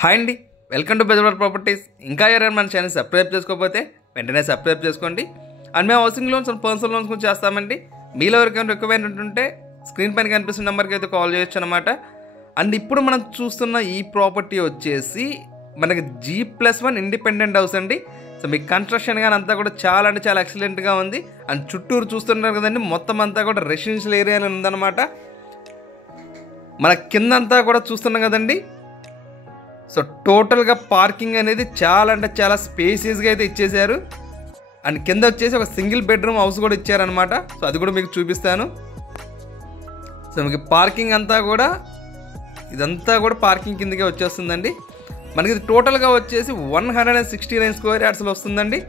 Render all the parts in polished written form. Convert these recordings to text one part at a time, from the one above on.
Hi అండి, welcome to Bezawada properties. ఇంకా ఎవరైనా మన ఛానల్ సబ్స్క్రైబ్ చేసుకోకపోతే వెంటనే సబ్స్క్రైబ్ చేసుకోండి. అండ్ మేము housing loans and personal loans గురించి చేస్తామండి. మీలో ఎవరికైనా రిక్వైర్మెంట్ ఉంటే స్క్రీన్ పైన కనిపిస్తున్న నెంబర్కి అయితే కాల్ చేయొచ్చు అనమాట. అండ్ ఇప్పుడు మనం చూస్తున్న ఈ ప్రాపర్టీ వచ్చేసి మనకి G+1 ఇండిపెండెంట్ హౌస్ అండి. సో మీ కన్స్ట్రక్షన్ కానీ అంతా కూడా చాలా అంటే చాలా ఎక్సలెంట్గా ఉంది. అండ్ చుట్టూరు చూస్తున్నారు కదండి, మొత్తం అంతా కూడా రెసిడెన్షియల్ ఏరియా ఉందన్నమాట. మన కింద అంతా కూడా చూస్తున్నాం కదండి. సో టోటల్గా పార్కింగ్ అనేది చాలా అంటే చాలా స్పేసియస్గా అయితే ఇచ్చేసారు. అండ్ కింద వచ్చేసి ఒక సింగిల్ బెడ్రూమ్ హౌస్ కూడా ఇచ్చారనమాట. సో అది కూడా మీకు చూపిస్తాను. సో మీకు పార్కింగ్ అంతా కూడా ఇదంతా కూడా పార్కింగ్ కిందకే వచ్చేస్తుందండి. మనకి ఇది టోటల్గా వచ్చేసి 169 స్క్వేర్ యార్డ్స్లో వస్తుందండి.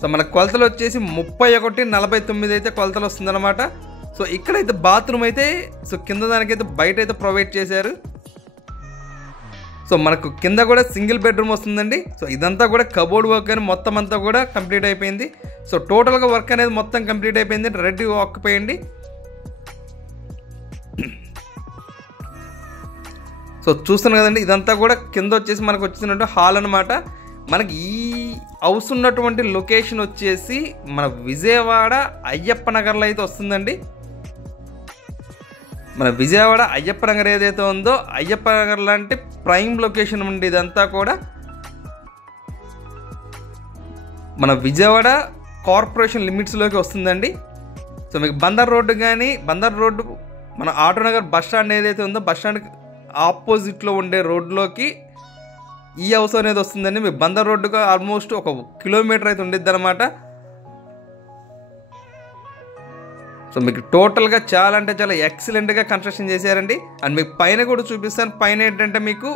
సో మన కొలతలు వచ్చేసి 31:49 అయితే కొలతలు వస్తుందన్నమాట. సో ఇక్కడైతే బాత్రూమ్ అయితే సో కింద దానికైతే బయట అయితే ప్రొవైడ్ చేశారు. సో మనకు కింద కూడా సింగిల్ బెడ్రూమ్ వస్తుందండి. సో ఇదంతా కూడా కబోర్డ్ వర్క్ అని మొత్తం అంతా కూడా కంప్లీట్ అయిపోయింది. సో టోటల్గా వర్క్ అనేది మొత్తం కంప్లీట్ అయిపోయింది, రెడీ ఆక్యుపై అండి. సో చూస్తున్నాం కదండి, ఇదంతా కూడా కింద వచ్చేసి మనకు వచ్చినట్టు హాల్ అనమాట. మనకి ఈ హౌస్ ఉన్నటువంటి లొకేషన్ వచ్చేసి మన విజయవాడ అయ్యప్ప నగర్లో అయితే వస్తుందండి. మన విజయవాడ అయ్యప్ప నగర్ ఏదైతే ఉందో అయ్యప్ప నగర్ లాంటి ప్రైమ్ లొకేషన్ ఉండి ఇదంతా కూడా మన విజయవాడ కార్పొరేషన్ లిమిట్స్లోకి వస్తుందండి. సో మీకు బందర్ రోడ్డు కానీ బందర్ రోడ్డు మన ఆటోనగర్ బస్ స్టాండ్ ఏదైతే ఉందో బస్ స్టాండ్కి ఆపోజిట్లో ఉండే రోడ్లోకి ఈ హౌస్ అనేది వస్తుందండి. మీకు బందర్ రోడ్డుగా ఆల్మోస్ట్ 1 కిలోమీటర్ అయితే ఉండిద్ది అనమాట. సో మీకు టోటల్గా చాలా అంటే చాలా ఎక్సలెంట్గా కన్స్ట్రక్షన్ చేశారండి. అండ్ మీకు పైన కూడా చూపిస్తాను. పైన ఏంటంటే మీకు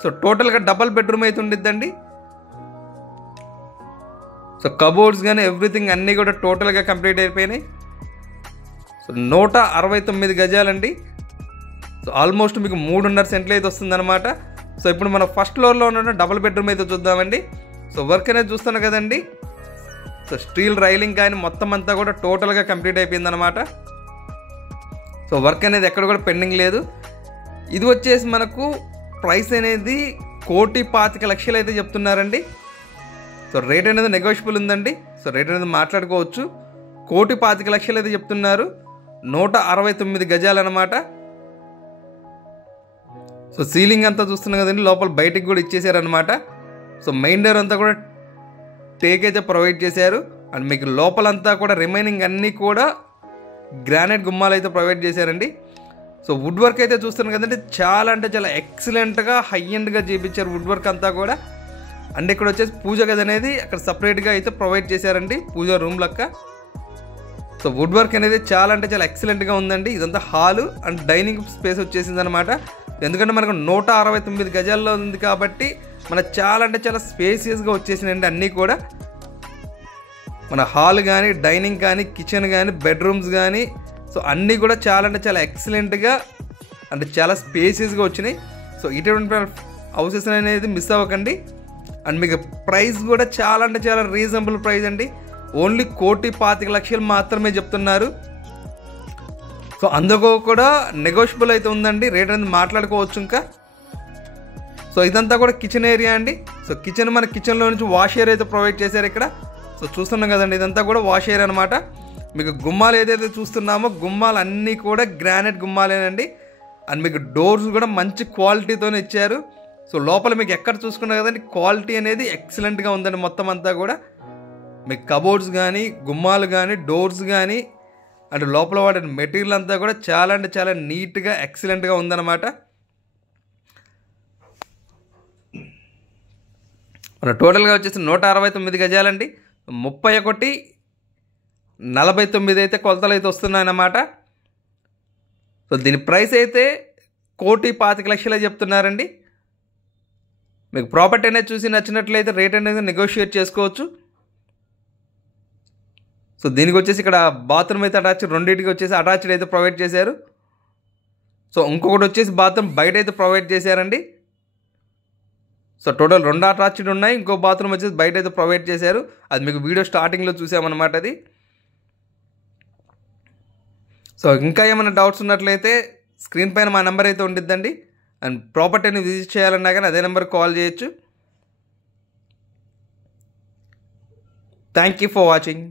సో టోటల్గా డబల్ బెడ్రూమ్ అయితే ఉండిద్దండి. సో కబోర్డ్స్ కానీ ఎవ్రీథింగ్ అన్నీ కూడా టోటల్గా కంప్లీట్ అయిపోయినాయి. సో 169 గజాలండి. సో ఆల్మోస్ట్ మీకు 3.5 సెంట్లు అయితే వస్తుందన్నమాట. సో ఇప్పుడు మనం ఫస్ట్ ఫ్లోర్లో ఉన్న డబల్ బెడ్రూమ్ అయితే చూద్దామండి. సో వర్క్ అనేది చూస్తున్నాం కదండి. సో స్టీల్ రైలింగ్ కానీ మొత్తం అంతా కూడా టోటల్గా కంప్లీట్ అయిపోయిందనమాట. సో వర్క్ అనేది ఎక్కడ కూడా పెండింగ్ లేదు. ఇది వచ్చేసి మనకు ప్రైస్ అనేది 1,25,00,000 అయితే చెప్తున్నారండి. సో రేట్ అనేది నెగోషియబుల్ ఉందండి. సో రేట్ అనేది మాట్లాడుకోవచ్చు. 1,25,00,000 అయితే చెప్తున్నారు. 169 గజాలు అనమాట. సో సీలింగ్ అంతా చూస్తున్నాం కదండి, లోపల బయటికి కూడా ఇచ్చేసారనమాట. సో మెయిన్ డోర్ అంతా కూడా టేక్ అయితే ప్రొవైడ్ చేశారు. అండ్ మీకు లోపలంతా కూడా రిమైనింగ్ అన్నీ కూడా గ్రానైట్ గుమ్మాలు అయితే ప్రొవైడ్ చేశారండి. సో వుడ్ వర్క్ అయితే చూస్తున్నాం కదండి, చాలా అంటే చాలా ఎక్సలెంట్గా హై ఎండ్గా చేయించారు వుడ్ వర్క్ అంతా కూడా. అండ్ ఇక్కడ వచ్చేసి పూజ గది అనేది అక్కడ సపరేట్గా అయితే ప్రొవైడ్ చేశారండి, పూజ రూమ్ లెక్క. సో వుడ్ వర్క్ అనేది చాలా అంటే చాలా ఎక్సలెంట్గా ఉందండి. ఇదంతా హాలు అండ్ డైనింగ్ స్పేస్ వచ్చేసింది అనమాట. ఎందుకంటే మనకు 169 గజాల్లో ఉంది కాబట్టి మన చాలా అంటే చాలా స్పేసియస్గా వచ్చేసినాయండి అన్నీ కూడా. మన హాల్ కానీ డైనింగ్ కానీ కిచెన్ కానీ బెడ్రూమ్స్ కానీ సో అన్నీ కూడా చాలా అంటే చాలా ఎక్సలెంట్గా అంటే చాలా స్పేసియస్గా వచ్చినాయి. సో ఇటువంటి హౌసెస్ అనేది మిస్ అవ్వకండి. అండ్ మీకు ప్రైస్ కూడా చాలా అంటే చాలా రీజనబుల్ ప్రైస్ అండి. ఓన్లీ 1,25,00,000 మాత్రమే చెప్తున్నారు. సో అందుకు కూడా నెగోషియబుల్ అయితే ఉందండి, రేట్ అనేది మాట్లాడుకోవచ్చు ఇంకా. సో ఇదంతా కూడా కిచెన్ ఏరియా అండి. సో కిచెన్ మన కిచెన్లో నుంచి వాష్ ఏరియా అయితే ప్రొవైడ్ చేశారు ఇక్కడ. సో చూస్తున్నాం కదండి, ఇదంతా కూడా వాష్ ఏరియా అనమాట. మీకు గుమ్మాలు ఏదైతే చూస్తున్నామో గుమ్మాలు అన్నీ కూడా గ్రానైట్ గుమ్మాలేనండి. అండ్ మీకు డోర్స్ కూడా మంచి క్వాలిటీతోనే ఇచ్చారు. సో లోపల మీకు ఎక్కడ చూసుకున్నా కదండి క్వాలిటీ అనేది ఎక్సలెంట్గా ఉందండి. మొత్తం అంతా కూడా మీకు కబోర్డ్స్ కానీ గుమ్మాలు కానీ డోర్స్ కానీ అంటే లోపల వాడిన మెటీరియల్ అంతా కూడా చాలా అంటే చాలా నీట్గా ఎక్సలెంట్గా ఉందన్నమాట. మన టోటల్గా వచ్చేసి 169 గజాలండి. 31:49 అయితే కొలతలు అయితే వస్తున్నాయన్నమాట. సో దీని ప్రైస్ అయితే 1,25,00,000 చెప్తున్నారండి. మీకు ప్రాపర్టీ అనేది చూసి నచ్చినట్లయితే రేట్ అనేది నెగోషియేట్ చేసుకోవచ్చు. సో దీనికి వచ్చేసి ఇక్కడ బాత్రూమ్ అయితే రెండింటికి వచ్చేసి అటాచ్డ్ అయితే ప్రొవైడ్ చేశారు. సో ఇంకొకటి వచ్చేసి బాత్రూమ్ బయట అయితే ప్రొవైడ్ చేశారండి. సో టోటల్ 2 అటాచ్డ్ ఉన్నాయి. ఇంకో బాత్రూమ్ వచ్చేసి బయట అయితే ప్రొవైడ్ చేశారు. అది మీకు వీడియో స్టార్టింగ్లో చూసామన్నమాట అది. సో ఇంకా ఏమైనా డౌట్స్ ఉన్నట్లయితే స్క్రీన్ పైన మా నెంబర్ అయితే ఉండిద్దండి. అండ్ ప్రాపర్టీని విజిట్ చేయాలన్నా కానీ అదే నెంబర్కి కాల్ చేయొచ్చు. Thank you for watching.